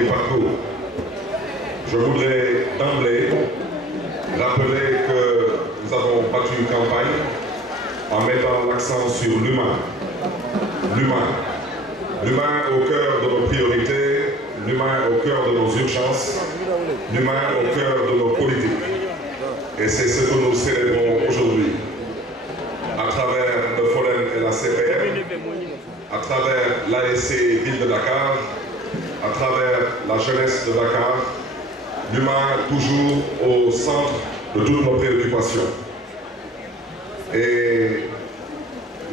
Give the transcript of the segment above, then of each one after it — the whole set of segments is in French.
mi-parcours. Je voudrais d'emblée rappeler que nous avons battu une campagne en mettant l'accent sur l'humain. L'humain. L'humain au cœur de nos priorités, l'humain au cœur de nos urgences, l'humain au cœur de nos politiques. Et c'est ce que nous célébrons aujourd'hui. À travers le FOLEN et la CPM, à travers l'ASC Ville de Dakar, à travers la jeunesse de Dakar, l'humain toujours au centre de toutes nos préoccupations. Et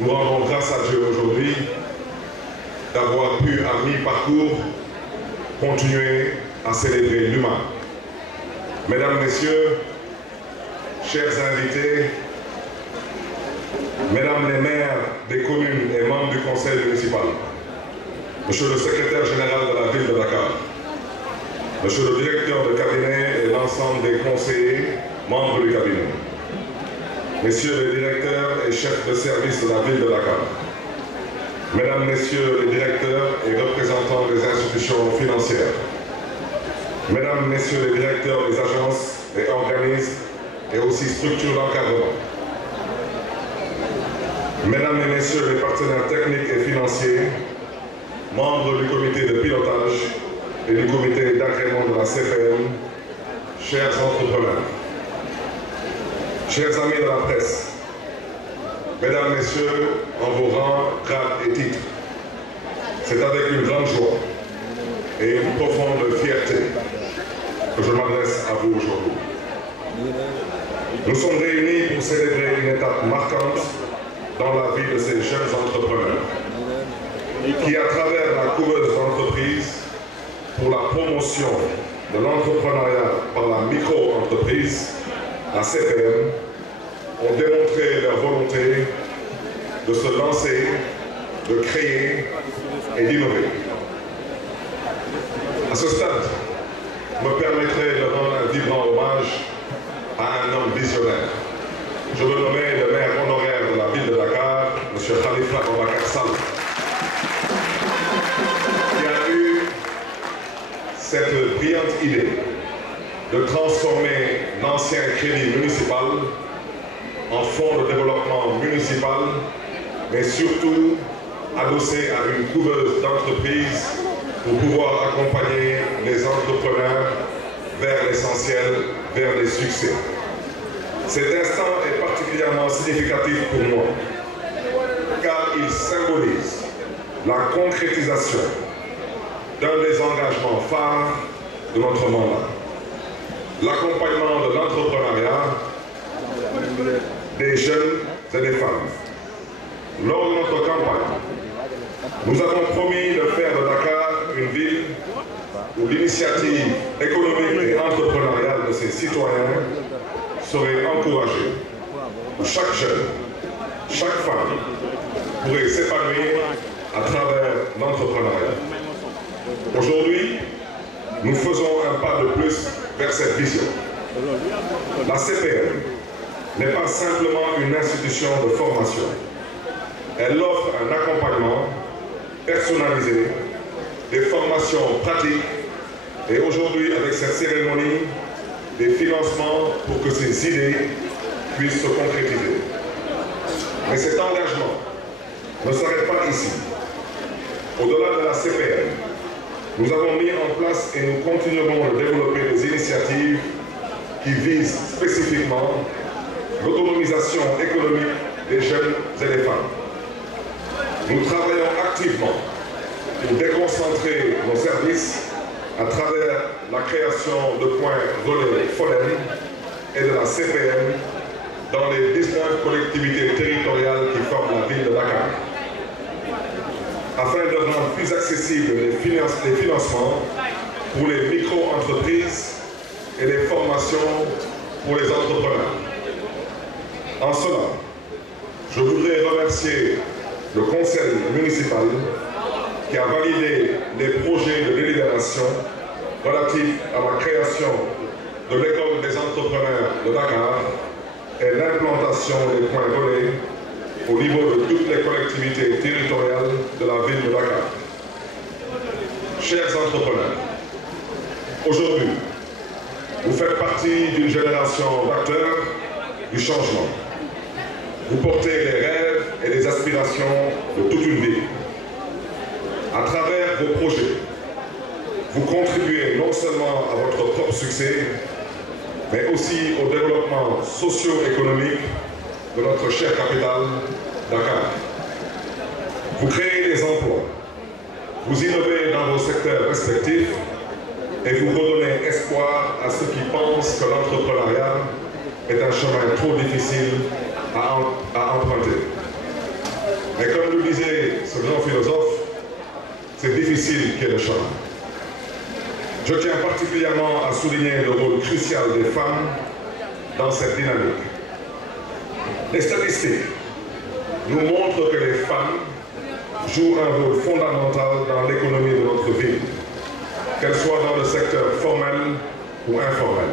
nous rendons grâce à Dieu aujourd'hui d'avoir pu, à mi-parcours, continuer à célébrer l'humain. Mesdames, Messieurs, chers invités, Mesdames les maires des communes et membres du conseil municipal, Monsieur le secrétaire général de la ville de Dakar, Monsieur le directeur de cabinet et l'ensemble des conseillers, membres du cabinet, Messieurs les directeurs et chefs de service de la ville de Dakar, Mesdames, Messieurs les directeurs et représentants des institutions financières, Mesdames, Messieurs les directeurs des agences et organismes et aussi structures d'encadrement, Mesdames et Messieurs les partenaires techniques et financiers, membres du comité de pilotage et du comité d'agrément de la CPM, chers entrepreneurs, chers amis de la presse, Mesdames, Messieurs, en vos rangs, grades et titres, c'est avec une grande joie et une profonde fierté que je m'adresse à vous aujourd'hui. Nous sommes réunis pour célébrer une étape marquante dans la vie de ces jeunes entrepreneurs qui, à travers la couveuse d'entreprise pour la promotion de l'entrepreneuriat par la micro-entreprise, la CPM, ont démontré leur volonté de se lancer, de créer et d'innover. À ce stade, me permettrai de rendre un vibrant hommage à un homme visionnaire. Je veux nommer le maire honoraire de la ville de Dakar, M. Khalifa Ababacar Sall, qui a eu cette brillante idée de transformer l'ancien crédit municipal en fonds de développement municipal, mais surtout adossé à une couveuse d'entreprise pour pouvoir accompagner les entrepreneurs vers l'essentiel, vers les succès. Cet instant est particulièrement significatif pour moi, car il symbolise la concrétisation d'un des engagements phares de notre mandat. L'accompagnement de l'entrepreneuriat des jeunes et des femmes. Lors de notre campagne, nous avons promis de faire de Dakar une ville où l'initiative économique et entrepreneuriale de ses citoyens serait encouragée, où chaque jeune, chaque femme pourrait s'épanouir à travers l'entrepreneuriat. Aujourd'hui, nous faisons un pas de plus vers cette vision. La CPM n'est pas simplement une institution de formation. Elle offre un accompagnement personnalisé, des formations pratiques et aujourd'hui, avec cette cérémonie, des financements pour que ces idées puissent se concrétiser. Mais cet engagement ne s'arrête pas ici. Au-delà de la CPM, nous avons mis en place et nous continuerons de développer des initiatives qui visent spécifiquement l'autonomisation économique des jeunes et des femmes. Nous travaillons activement pour déconcentrer nos services à travers la création de points relais FOLEN et de la CPM dans les 19 collectivités territoriales qui forment la ville de Dakar, afin de rendre plus accessibles les financements pour les micro-entreprises et les formations pour les entrepreneurs. En cela, je voudrais remercier le conseil municipal qui a validé les projets de délibération relatifs à la création de l'école des entrepreneurs de Dakar et l'implantation des points relais au niveau de toutes les collectivités territoriales de la ville de Dakar. Chers entrepreneurs, Aujourd'hui, vous faites partie d'une génération d'acteurs du changement. Vous portez les rêves et les aspirations de toute une vie. À travers vos projets, vous contribuez non seulement à votre propre succès, mais aussi au développement socio-économique de notre chère capitale, Dakar. Vous créez des emplois, vous innovez dans vos secteurs respectifs et vous redonnez espoir à ceux qui pensent que l'entrepreneuriat est un chemin trop difficile à emprunter. Mais comme le disait ce grand philosophe, c'est difficile qu'est le chemin. Je tiens particulièrement à souligner le rôle crucial des femmes dans cette dynamique. Les statistiques nous montrent que les femmes jouent un rôle fondamental dans l'économie de notre ville, qu'elles soient dans le secteur formel ou informel.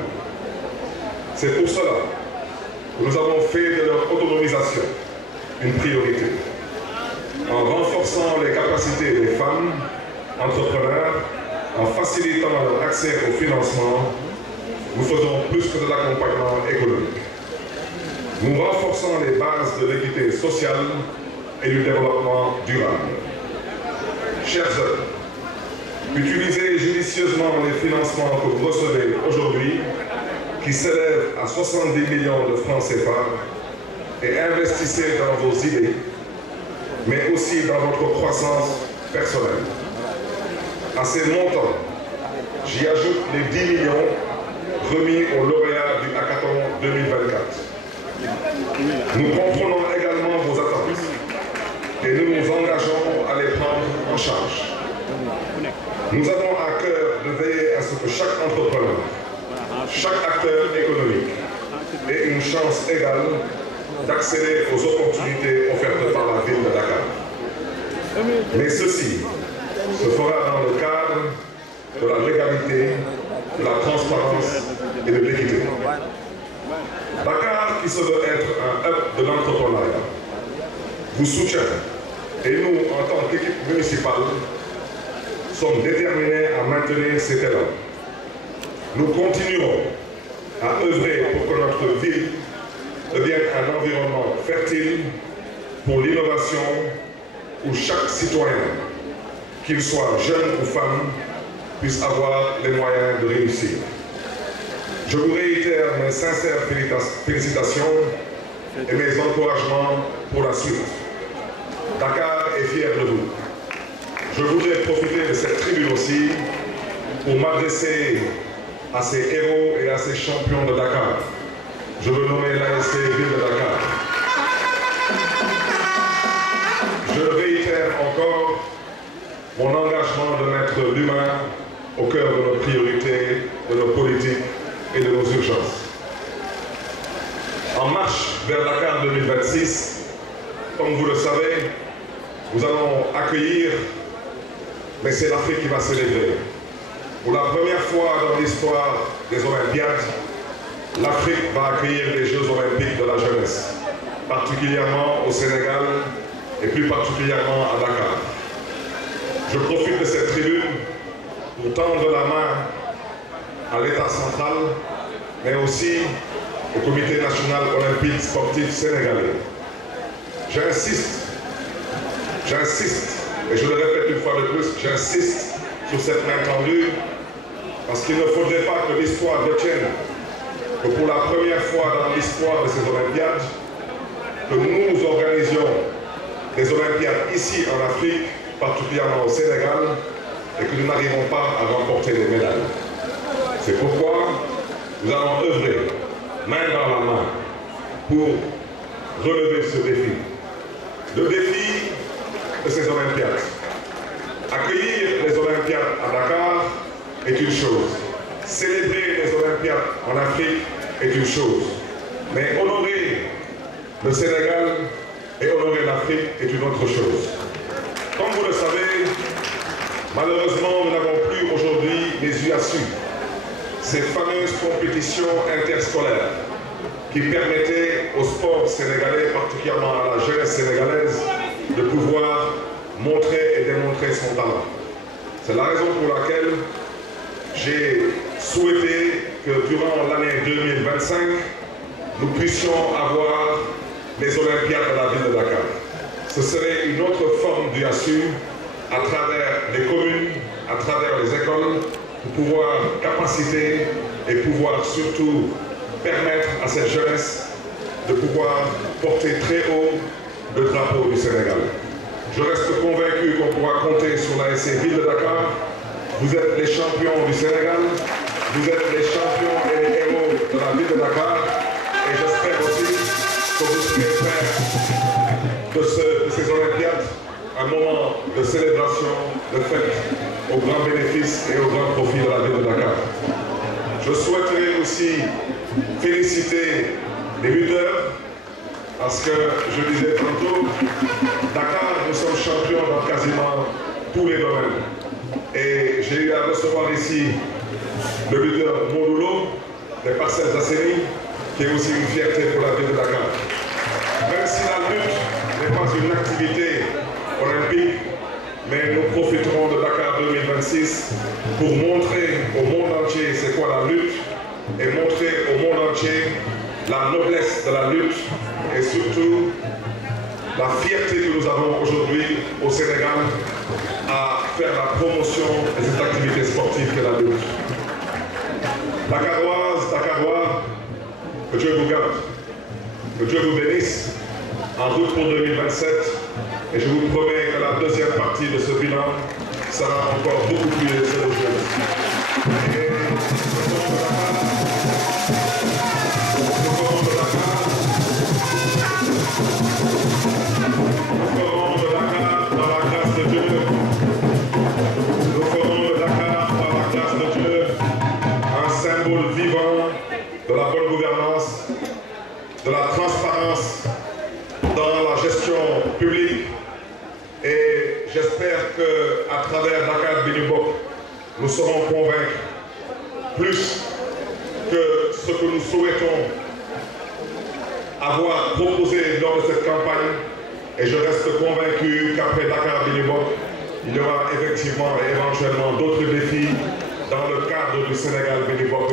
C'est pour cela que nous avons fait de leur autonomisation une priorité. En renforçant les capacités des femmes entrepreneurs, en facilitant leur accès au financement, nous faisons plus que de l'accompagnement économique. Nous renforçons les bases de l'équité sociale et du développement durable. Chers amis, utilisez judicieusement les financements que vous recevez aujourd'hui, qui s'élèvent à 70 millions de francs CFA, et investissez dans vos idées, mais aussi dans votre croissance personnelle. À ces montants, j'y ajoute les 10 millions remis aux lauréats du Hackathon 2024. Nous comprenons également vos attentes et nous nous engageons à les prendre en charge. Nous avons à cœur de veiller à ce que chaque entrepreneur, chaque acteur économique ait une chance égale d'accéder aux opportunités offertes par la ville de Dakar. Mais ceci se fera dans le cadre de la légalité, de la transparence et de l'équité. Dakar, qui se veut être un hub de l'entrepreneuriat, vous soutient et nous, en tant qu'équipe municipale, sommes déterminés à maintenir cet élan. Nous continuerons à œuvrer pour que notre ville devienne un environnement fertile pour l'innovation où chaque citoyen, qu'il soit jeune ou femme, puisse avoir les moyens de réussir. Je vous réitère mes sincères félicitations et mes encouragements pour la suite. Dakar est fier de vous. Je voudrais profiter de cette tribune aussi pour m'adresser à ces héros et à ces champions de Dakar. Je veux nommer l'ASC Ville de Dakar. Je réitère encore mon engagement de mettre l'humain au cœur de nos priorités, de nos politiques et de nos urgences. En marche vers Dakar 2026, comme vous le savez, nous allons accueillir, mais c'est l'Afrique qui va célébrer. Pour la première fois dans l'histoire des Olympiades, l'Afrique va accueillir les Jeux Olympiques de la jeunesse, particulièrement au Sénégal et plus particulièrement à Dakar. Je profite de cette tribune pour tendre la main à l'État central, mais aussi au Comité national olympique sportif sénégalais. J'insiste, et je le répète une fois de plus, j'insiste sur cette main tendue, parce qu'il ne faudrait pas que l'histoire retienne que pour la première fois dans l'histoire de ces Olympiades, que nous organisions des Olympiades ici en Afrique, particulièrement au Sénégal, et que nous n'arrivons pas à remporter des médailles. C'est pourquoi nous allons œuvrer main dans la main pour relever ce défi. Le défi de ces Olympiades. Accueillir les Olympiades à Dakar est une chose. Célébrer les Olympiades en Afrique est une chose. Mais honorer le Sénégal et honorer l'Afrique est une autre chose. Comme vous le savez, malheureusement, nous n'avons plus aujourd'hui les UASU, ces fameuses compétitions interscolaires qui permettaient au sport sénégalais, particulièrement à la jeunesse sénégalaise, de pouvoir montrer et démontrer son talent. C'est la raison pour laquelle j'ai souhaité que durant l'année 2025, nous puissions avoir les Olympiades de la ville de Dakar. Ce serait une autre forme d'UASU à travers les communes, à travers les écoles, pour pouvoir capaciter et pouvoir surtout permettre à cette jeunesse de pouvoir porter très haut le drapeau du Sénégal. Je reste convaincu qu'on pourra compter sur la SC Ville de Dakar. Vous êtes les champions du Sénégal, vous êtes les champions et les héros de la ville de Dakar. Et j'espère aussi que vous serez faire de ces Olympiades un moment de célébration, de fête, au grand bénéfice et au grand profit de la ville de Dakar. Je souhaiterais aussi féliciter les lutteurs, parce que je disais tantôt, Dakar, nous sommes champions dans quasiment tous les domaines. Et j'ai eu à recevoir ici le lutteur Modulo, des Parcelles Assainies, qui est aussi une fierté pour la ville de Dakar. Même si la lutte n'est pas une activité olympique, mais nous profiterons de Dakar 2026 pour montrer au monde entier c'est quoi la lutte et montrer au monde entier la noblesse de la lutte et surtout la fierté que nous avons aujourd'hui au Sénégal à faire la promotion de cette activité sportive qu'est la lutte. Dakaroises, Dakarois, que Dieu vous garde, que Dieu vous bénisse en route pour 2027 et je vous promets que la deuxième partie de ce bilan sera encore beaucoup plus élogieuse. De la bonne gouvernance, de la transparence dans la gestion publique et j'espère qu'à travers Dakar Benubok, nous serons convaincus plus que ce que nous souhaitons avoir proposé lors de cette campagne et je reste convaincu qu'après Dakar Benubok, il y aura effectivement et éventuellement d'autres défis dans le cadre du Sénégal Benubok.